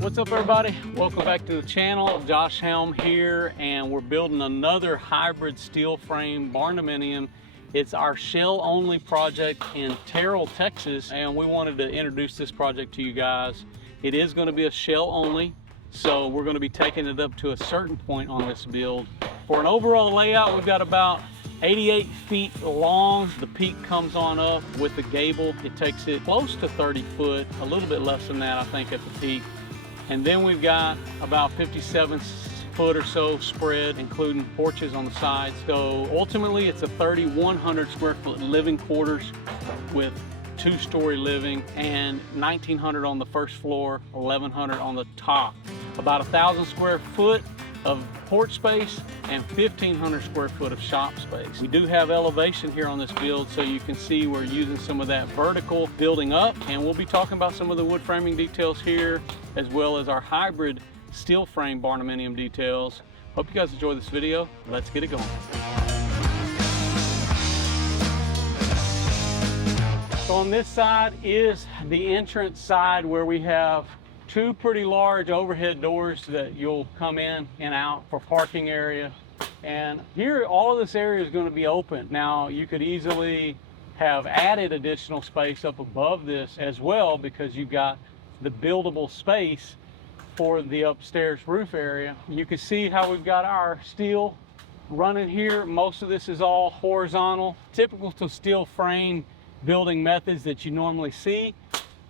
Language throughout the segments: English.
What's up, everybody? Welcome back to the channel. Josh Helm here, and we're building another hybrid steel frame Barndominium. It's our shell only project in TERRELL, Texas, and we wanted to introduce this project to you guys. It is going to be a shell only, so we're going to be taking it up to a certain point on this build. For an overall layout, we've got about 88 feet long. The peak comes on up with the gable. It takes it close to 30 foot, a little bit less than that, I think, at the peak. And then we've got about 57 foot or so spread, including porches on the sides. So ultimately, it's a 3,100 square foot living quarters with 2-story living, and 1,900 on the first floor, 1,100 on the top. About 1,000 square foot of porch space and 1,500 square foot of shop space. We do have elevation here on this build, so you can see we're using some of that vertical building up, and we'll be talking about some of the wood framing details here, as well as our hybrid steel frame Barndominium details. Hope you guys enjoy this video. Let's get it going. So on this side is the entrance side, where we have two pretty large overhead doors that you'll come in and out for parking area. And here, all of this area is going to be open. Now, you could easily have added additional space up above this as well, because you've got the buildable space for the upstairs roof area. You can see how we've got our steel running here. Most of this is all horizontal, typical to steel frame building methods that you normally see.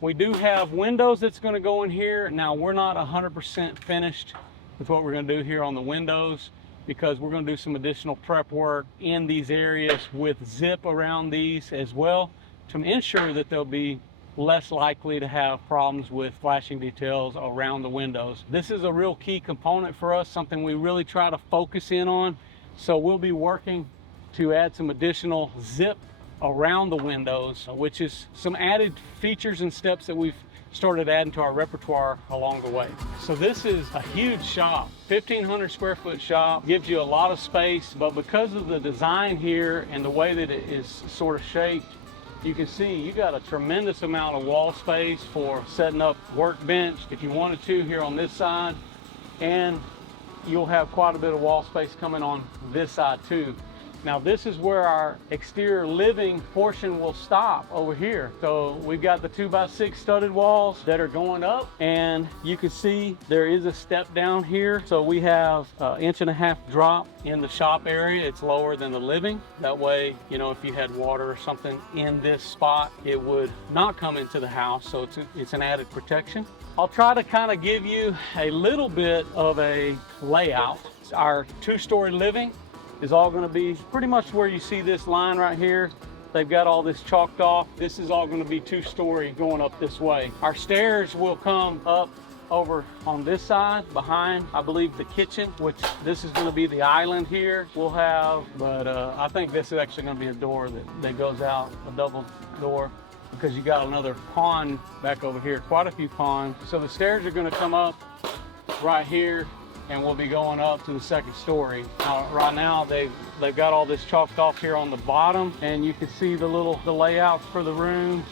We do have windows that's going to go in here. Now, we're not 100% finished with what we're going to do here on the windows, because we're going to do some additional prep work in these areas with zip around these as well, to ensure that they'll be less likely to have problems with flashing details around the windows. This is a real key component for us, something we really try to focus in on. So we'll be working to add some additional zip around the windows, which is some added features and steps that we've started adding to our repertoire along the way. So this is a huge shop, 1,500 square foot shop, gives you a lot of space, but because of the design here and the way that it is sort of shaped, you can see you got a tremendous amount of wall space for setting up workbench if you wanted to here on this side, and you'll have quite a bit of wall space coming on this side too. Now, this is where our exterior living portion will stop over here. So we've got the 2x6 studded walls that are going up, and you can see there is a step down here. So we have an 1.5 inch drop in the shop area. It's lower than the living. That way, you know, if you had water or something in this spot, it would not come into the house. So it's an added protection. I'll try to kind of give you a little bit of a layout. Our 2-story living is all going to be pretty much where you see this line right here. They've got all this chalked off. This is all going to be 2-story going up this way. Our stairs will come up over on this side behind, I believe, the kitchen, which this is going to be the island here we'll have. But I think this is actually going to be a door that goes out, a double door, because you got another pond back over here, quite a few ponds. So the stairs are going to come up right here, and we'll be going up to the 2nd story. Now, right now, they've got all this chalked off here on the bottom, and you can see the layouts for the rooms.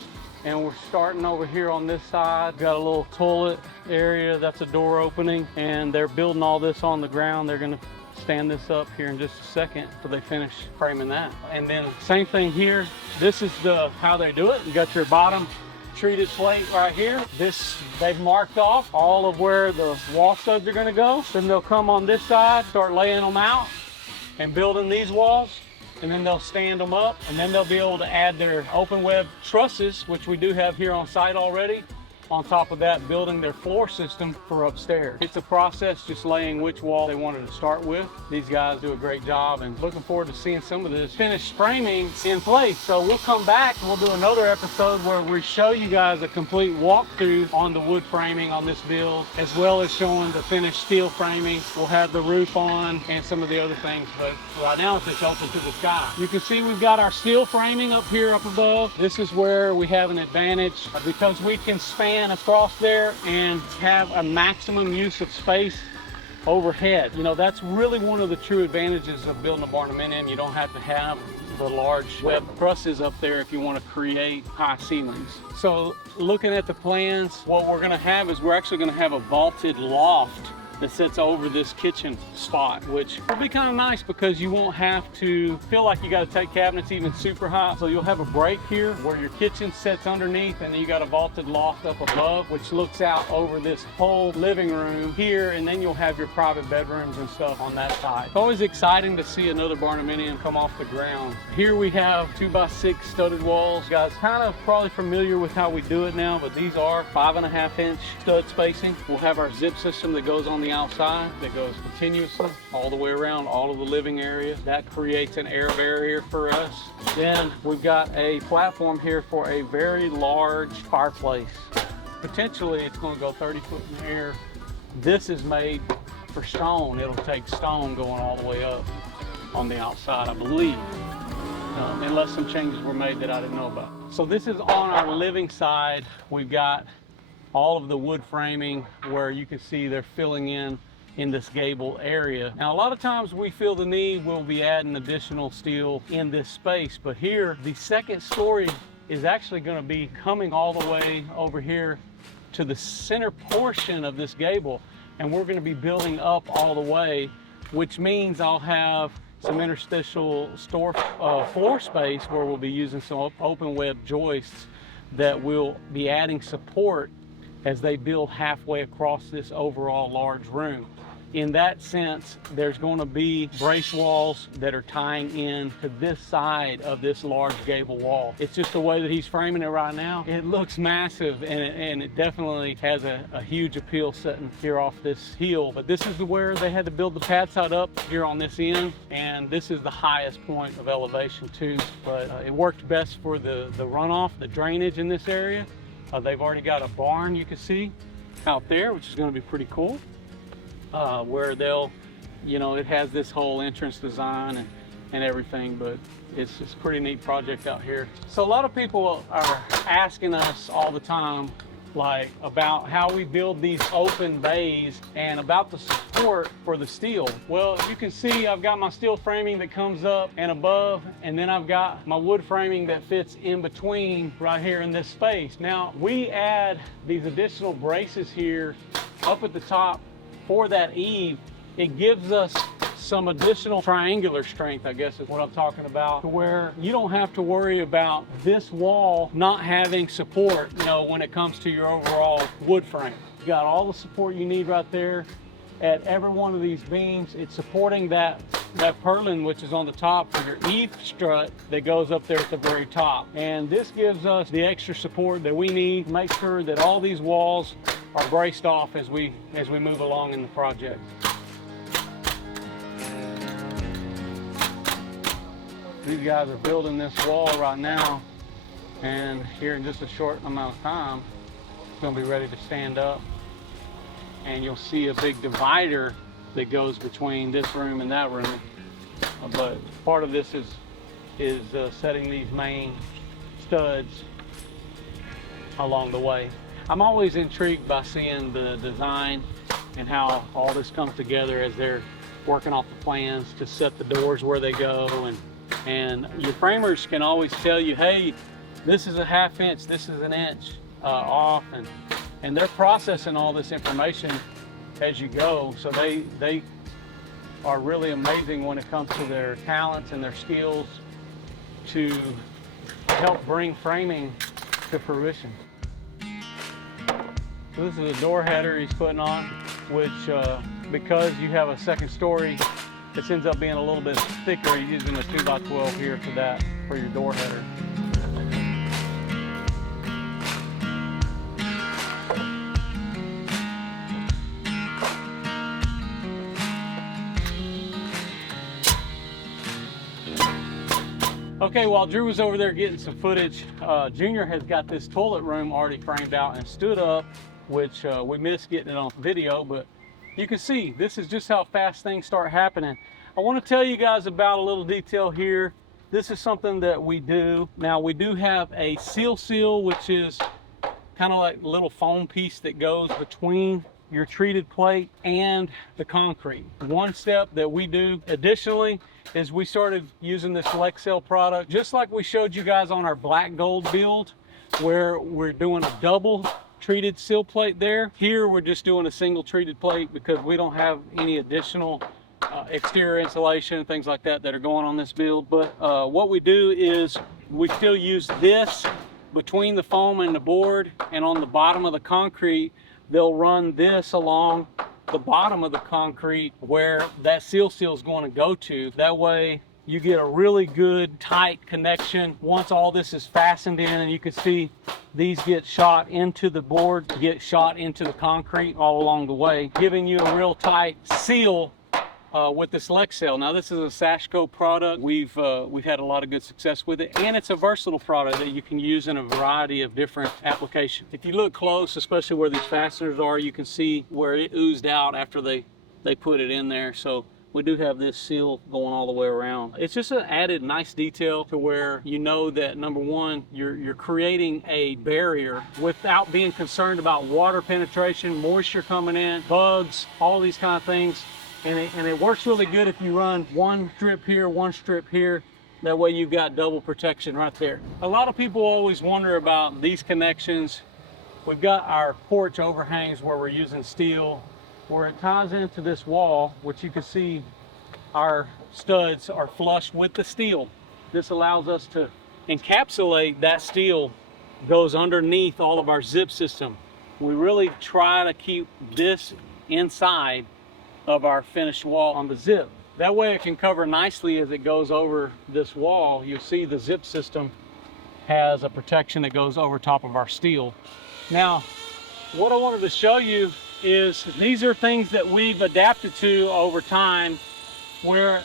And we're starting over here on this side. Got a little toilet area, that's a door opening, and they're building all this on the ground. They're gonna stand this up here in just a second till they finish framing that. And then same thing here. This is how they do it. You got your bottom treated plate right here. This, they've marked off all of where the wall studs are going to go. Then they'll come on this side, start laying them out and building these walls, and then they'll stand them up, and then they'll be able to add their open web trusses, which we do have here on site already. On top of that, building their floor system for upstairs. It's a process just laying which wall they wanted to start with. These guys do a great job, and looking forward to seeing some of this finished framing in place. So we'll come back and we'll do another episode where we show you guys a complete walkthrough on the wood framing on this build, as well as showing the finished steel framing. We'll have the roof on and some of the other things, but right now it's just open to the sky. You can see we've got our steel framing up here up above. This is where we have an advantage, because we can span across there and have a maximum use of space overhead. You know, that's really one of the true advantages of building a barndominium. You don't have to have the large web trusses up there if you want to create high ceilings. So looking at the plans, what we're going to have is we're actually going to have a vaulted loft that sits over this kitchen spot, which will be kind of nice because you won't have to feel like you got to take cabinets even super high. So you'll have a break here where your kitchen sits underneath, and then you got a vaulted loft up above, which looks out over this whole living room here, and then you'll have your private bedrooms and stuff on that side. It's always exciting to see another barndominium come off the ground. Here we have 2x6 studded walls. You guys kind of probably familiar with how we do it now, but these are 5.5-inch stud spacing. We'll have our zip system that goes on the outside that goes continuously all the way around all of the living areas. That creates an air barrier for us. Then we've got a platform here for a very large fireplace. Potentially it's going to go 30 foot in the air. This is made for stone. It'll take stone going all the way up on the outside, I believe, unless some changes were made that I didn't know about. So this is on our living side. We've got all of the wood framing where you can see they're filling in this gable area. Now, a lot of times we feel the need, we'll be adding additional steel in this space, but here the second story is actually going to be coming all the way over here to the center portion of this gable, and we're going to be building up all the way, which means I'll have some interstitial floor space where we'll be using some open web joists that will be adding support as they build halfway across this overall large room. In that sense, there's going to be brace walls that are tying in to this side of this large gable wall. It's just the way that he's framing it right now. It looks massive, and it definitely has a huge appeal sitting here off this hill. But this is where they had to build the pad side up here on this end, and this is the highest point of elevation too. But it worked best for the runoff, the drainage in this area. They've already got a barn you can see out there, which is going to be pretty cool, where they'll, you know, it has this whole entrance design and everything, but it's a pretty neat project out here. So a lot of people are asking us all the time, like, about how we build these open bays and about the support for the steel. Well, you can see I've got my steel framing that comes up and above, and then I've got my wood framing that fits in between right here in this space. Now, we add these additional braces here up at the top for that eave. It gives us some additional triangular strength, I guess is what I'm talking about, to where you don't have to worry about this wall not having support, you know, when it comes to your overall wood frame. You got all the support you need right there at every one of these beams. It's supporting that purlin, which is on the top of your eave strut that goes up there at the very top. And this gives us the extra support that we need to make sure that all these walls are braced off as we move along in the project. These guys are building this wall right now, and here in just a short amount of time, it's going to be ready to stand up. And you'll see a big divider that goes between this room and that room. But part of this is setting these main studs along the way. I'm always intrigued by seeing the design and how all this comes together as they're working off the plans to set the doors where they go. And your framers can always tell you, hey, this is a 1/2 inch, this is 1 inch off, and they're processing all this information as you go. So they are really amazing when it comes to their talents and their skills to help bring framing to fruition. So this is a door header he's putting on, which because you have a second story, this ends up being a little bit thicker. You're using a 2x12 here for your door header. Okay, while Drew was over there getting some footage, Junior has got this toilet room already framed out and stood up, which we missed getting it on video, but you can see this is just how fast things start happening. I want to tell you guys about a little detail here. This is something that we do. Now, we do have a seal, which is kind of like a little foam piece that goes between your treated plate and the concrete. One step that we do additionally is we started using this Lexel product, just like we showed you guys on our black gold build, where we're doing a double treated seal plate there. Here we're just doing a single treated plate because we don't have any additional exterior insulation and things like that that are going on this build. But what we do is we still use this between the foam and the board, and on the bottom of the concrete they'll run this along the bottom of the concrete where that seal is going to go to. That way you get a really good tight connection once all this is fastened in, and you can see these get shot into the board, get shot into the concrete all along the way, giving you a real tight seal with this Lexel. Now this is a Sashco product. We've had a lot of good success with it, and it's a versatile product that you can use in a variety of different applications. If you look close, especially where these fasteners are, you can see where it oozed out after they put it in there. So we do have this seal going all the way around. It's just an added nice detail to where you know that, number one, you're creating a barrier without being concerned about water penetration, moisture coming in, bugs, all these kind of things. And it works really good if you run one strip here, one strip here. That way you've got double protection right there. A lot of people always wonder about these connections. We've got our porch overhangs where we're using steel, where it ties into this wall, which you can see our studs are flush with the steel. This allows us to encapsulate that steel, goes underneath all of our zip system. We really try to keep this inside of our finished wall on the zip. That way it can cover nicely as it goes over this wall. You'll see the zip system has a protection that goes over top of our steel. Now, what I wanted to show you is these are things that we've adapted to over time, where,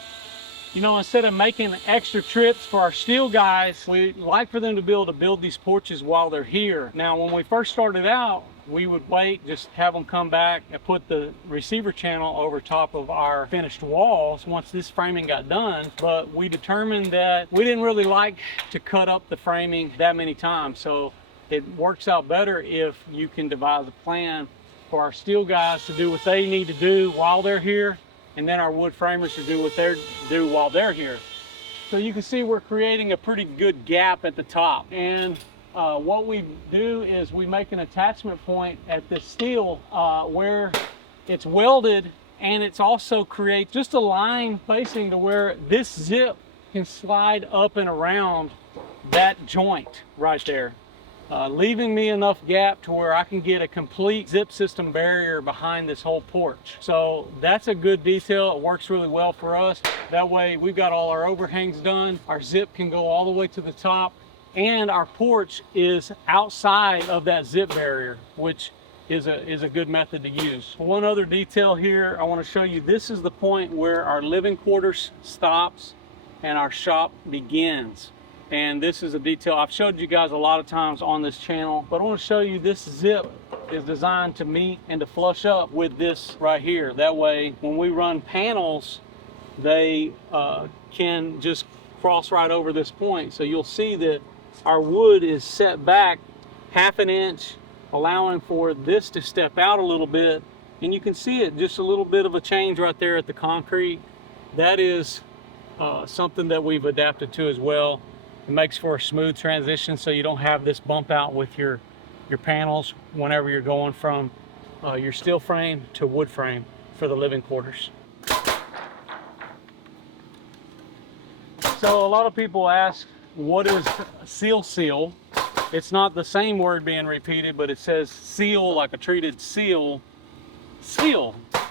you know, instead of making extra trips for our steel guys, we like for them to be able to build these porches while they're here. Now, when we first started out, we would wait, just have them come back and put the receiver channel over top of our finished walls once this framing got done. But we determined that we didn't really like to cut up the framing that many times. So it works out better if you can devise a plan for our steel guys to do what they need to do while they're here, and then our wood framers to do what they do while they're here. So you can see we're creating a pretty good gap at the top. And what we do is we make an attachment point at this steel where it's welded, and it's also creates just a line facing to where this zip can slide up and around that joint right there, leaving me enough gap to where I can get a complete zip system barrier behind this whole porch. So that's a good detail. It works really well for us. That way we've got all our overhangs done. Our zip can go all the way to the top, and our porch is outside of that zip barrier, which is a good method to use. One other detail here I want to show you. This is the point where our living quarters stops and our shop begins. And this is a detail I've showed you guys a lot of times on this channel, but I want to show you this zip is designed to meet and to flush up with this right here. That way when we run panels, they can just cross right over this point. So you'll see that our wood is set back 1/2 inch, allowing for this to step out a little bit. And you can see it, just a little bit of a change right there at the concrete. That is something that we've adapted to as well. It makes for a smooth transition, so you don't have this bump out with your panels whenever you're going from your steel frame to wood frame for the living quarters. So a lot of people ask, what is seal? It's not the same word being repeated, but it says seal, like a treated seal,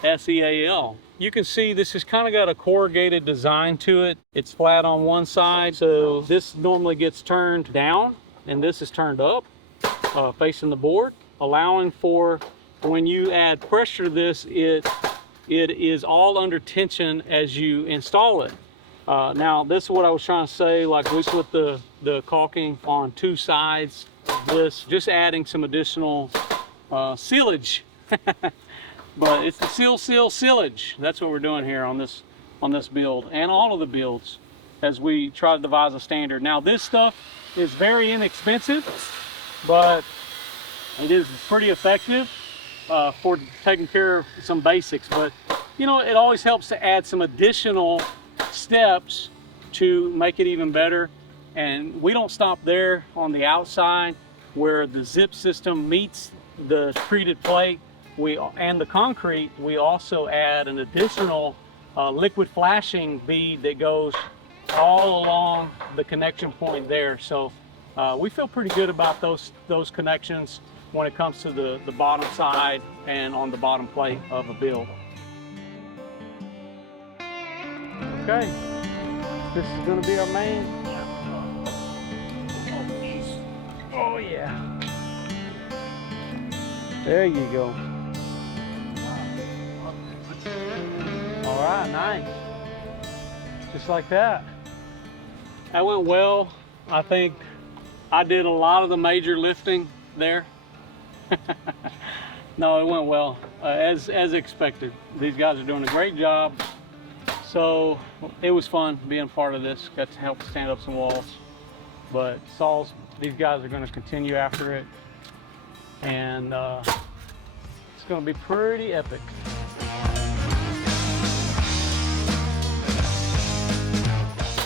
S-E-A-L. You can see this has kind of got a corrugated design to it. It's flat on one side, so this normally gets turned down, and this is turned up, facing the board, allowing for when you add pressure to this, it is all under tension as you install it. Now this is what I was trying to say, like we put the caulking on two sides of this, just adding some additional sealage. But it's the sealage. That's what we're doing here on this build, and all of the builds as we try to devise a standard. Now this stuff is very inexpensive, but it is pretty effective. for taking care of some basics, but you know, it always helps to add some additional steps to make it even better. And we don't stop there. On the outside where the zip system meets the treated plate and the concrete, we also add an additional liquid flashing bead that goes all along the connection point there. So we feel pretty good about those connections when it comes to the bottom side and on the bottom plate of a build. Okay, this is going to be our main. Oh yeah. There you go. All right, nice. Just like that. That went well. I think I did a lot of the major lifting there. No, it went well, as expected. These guys are doing a great job. So it was fun being part of this. Got to help stand up some walls. But these guys are going to continue after it, and it's going to be pretty epic.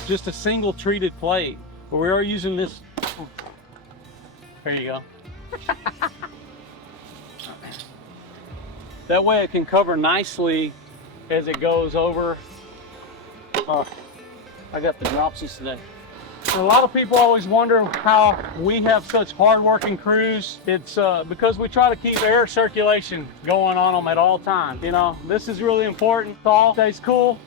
Just a single treated plate, but we are using this. There you go. That way it can cover nicely as it goes over. I got the dropsies today. And a lot of people always wonder how we have such hard-working crews. It's because we try to keep air circulation going on them at all times. You know, this is really important. All stays cool.